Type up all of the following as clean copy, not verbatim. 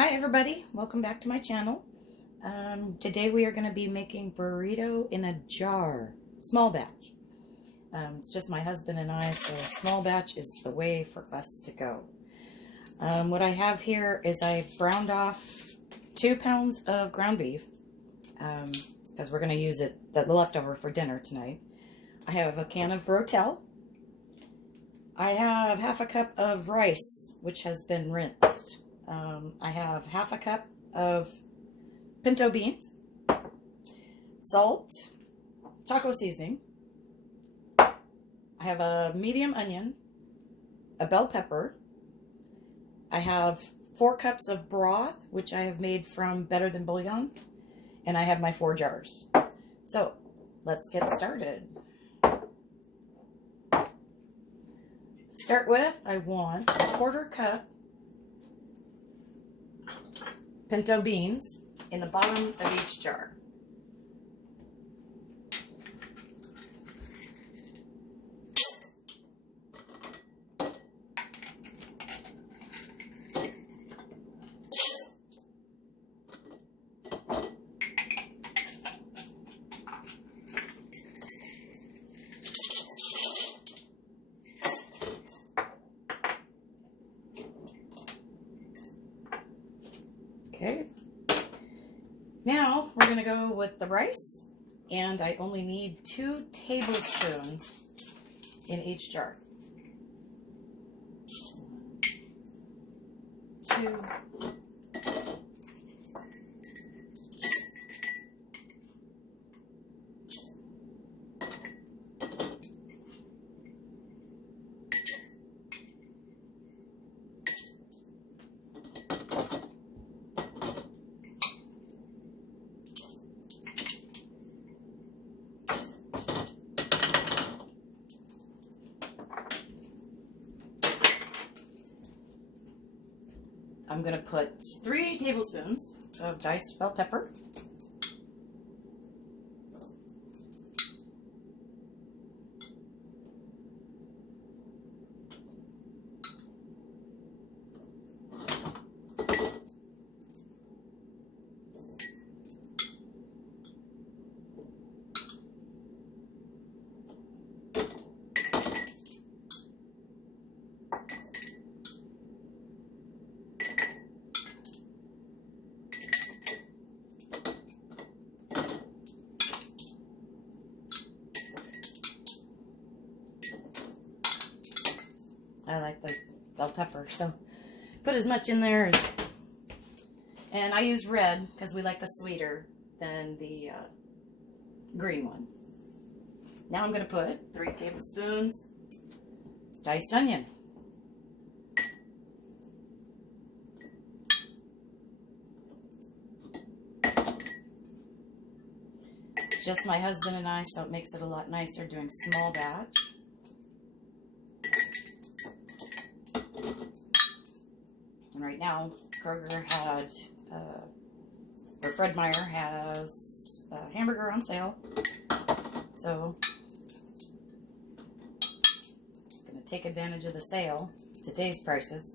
Hi everybody, welcome back to my channel. Today we are going to be making burrito in a jar, small batch. It's just my husband and I, so small batch is the way for us to go. What I have here is I browned off 2 pounds of ground beef, because we're going to use the leftover for dinner tonight. I have a can of Rotel. I have half a cup of rice, which has been rinsed. I have half a cup of pinto beans, salt, taco seasoning. I have a medium onion, a bell pepper. I have 4 cups of broth, which I have made from Better Than Bouillon, and I have my 4 jars. So let's get started. To start with, I want a 1/4 cup pinto beans in the bottom of each jar. Okay, now we're going to go with the rice, and I only need 2 tablespoons in each jar. 2. I'm going to put 3 tablespoons of diced bell pepper. I like the bell pepper, so put as much in there as, and I use red because we like the sweeter than the green one. Now I'm going to put 3 tablespoons diced onion. It's just my husband and I, so it makes it a lot nicer doing small batch. And right now, Kroger had, or Fred Meyer has a hamburger on sale. So, I'm going to take advantage of the sale, today's prices.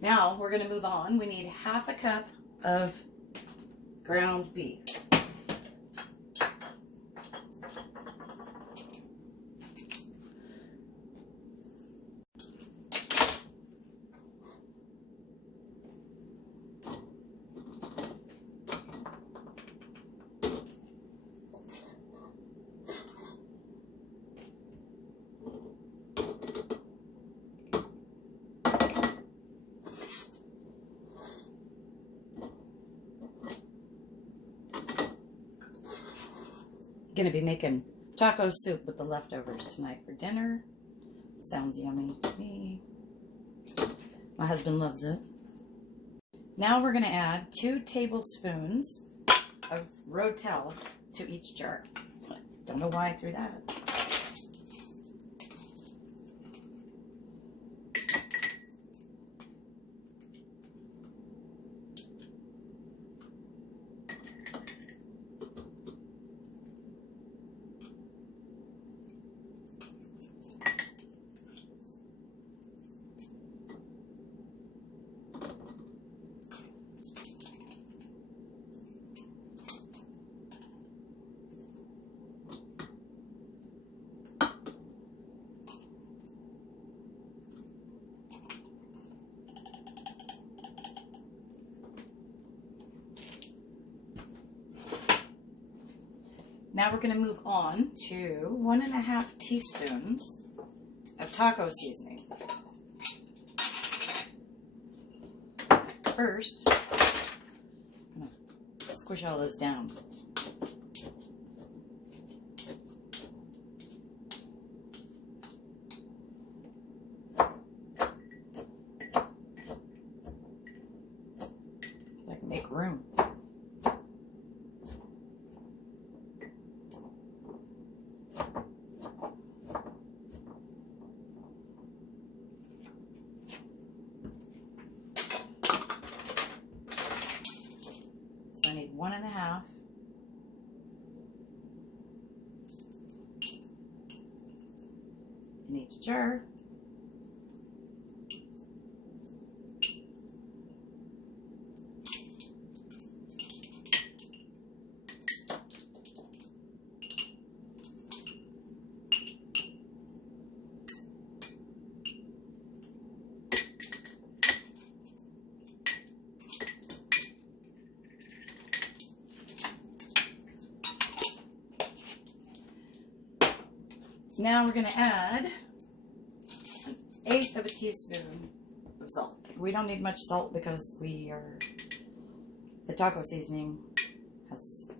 Now, we're going to move on. We need half a cup of ground beef. Going to be making taco soup with the leftovers tonight for dinner. Sounds yummy to me. My husband loves it. Now we're going to add 2 tablespoons of Rotel to each jar. Don't know why I threw that. Now we're going to move on to 1½ teaspoons of taco seasoning. First, I'm going to squish all this down. So I can make room. I need 1½ in each jar. Now we're going to add 1/8 of a teaspoon of salt. We don't need much salt because the taco seasoning has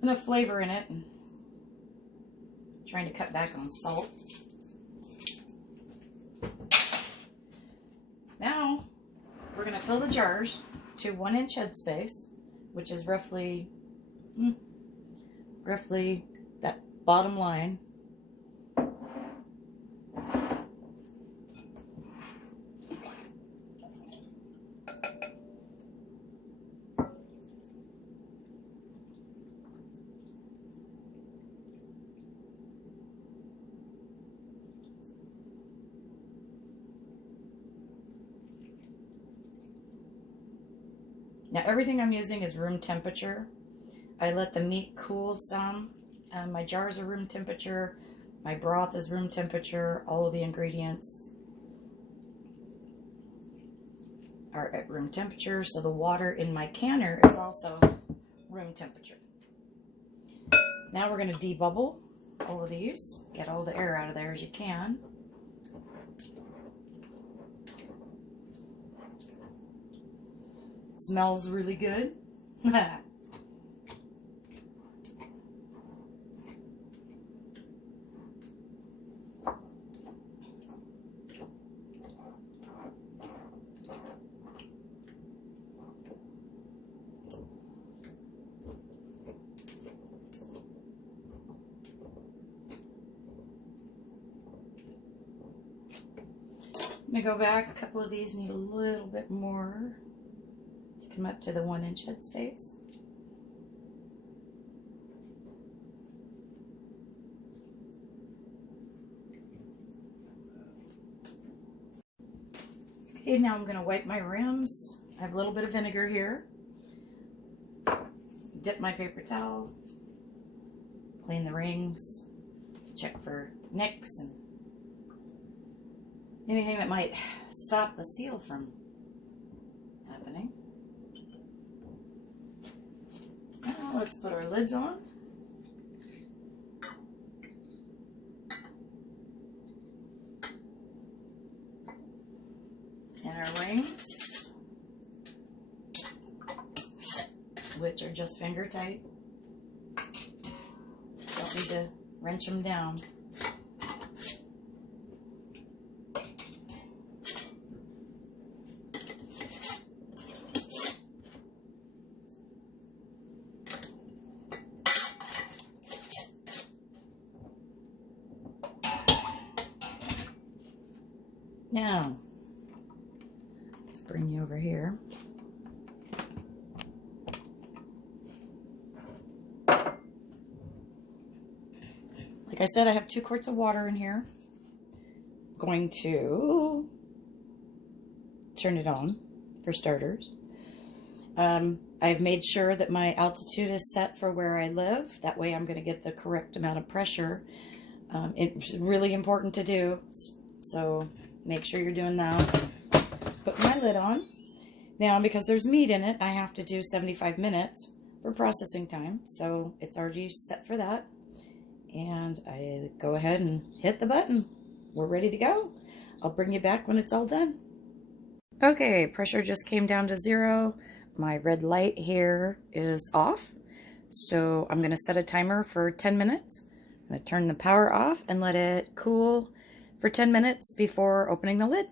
enough flavor in it, and I'm trying to cut back on salt. Now we're going to fill the jars to 1-inch headspace, which is roughly that bottom line. Now everything I'm using is room temperature. I let the meat cool some. My jars are room temperature. My broth is room temperature. All of the ingredients are at room temperature. So the water in my canner is also room temperature. Now we're going to debubble all of these. Get all the air out of there as you can. Smells really good. I'm going to go back. A couple of these need a little bit more to come up to the 1-inch headspace. Okay, now I'm going to wipe my rims. I have a little bit of vinegar here. Dip my paper towel. Clean the rings. Check for nicks and anything that might stop the seal from happening. Now let's put our lids on. And our rings, which are just finger tight. Don't need to wrench them down. Now, let's bring you over here. Like I said, I have 2 quarts of water in here. Going to turn it on for starters. I've made sure that my altitude is set for where I live. That way I'm going to get the correct amount of pressure. It's really important to do, so make sure you're doing that. Put my lid on. Now, because there's meat in it, I have to do 75 minutes for processing time. So it's already set for that. And I go ahead and hit the button. We're ready to go. I'll bring you back when it's all done. Okay, pressure just came down to 0. My red light here is off. So I'm going to set a timer for 10 minutes. I'm going to turn the power off and let it cool for 10 minutes before opening the lid.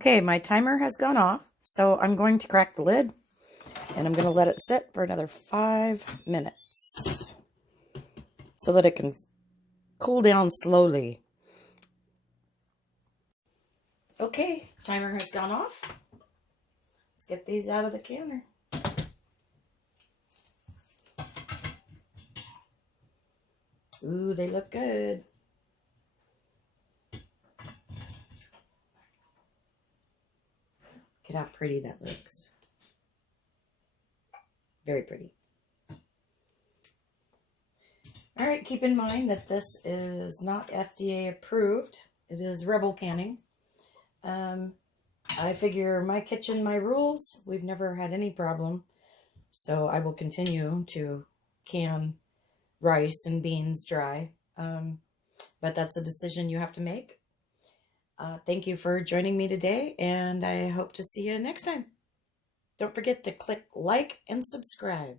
Okay, my timer has gone off, so I'm going to crack the lid and I'm going to let it sit for another 5 minutes so that it can cool down slowly. Okay, timer has gone off. Let's get these out of the counter. Ooh, they look good. Look at how pretty that looks. Very pretty. All right, keep in mind that this is not FDA approved. It is Rebel canning. I figure my kitchen, my rules. We've never had any problem. So I will continue to can rice and beans dry. But that's a decision you have to make. Thank you for joining me today, and I hope to see you next time. Don't forget to click like and subscribe.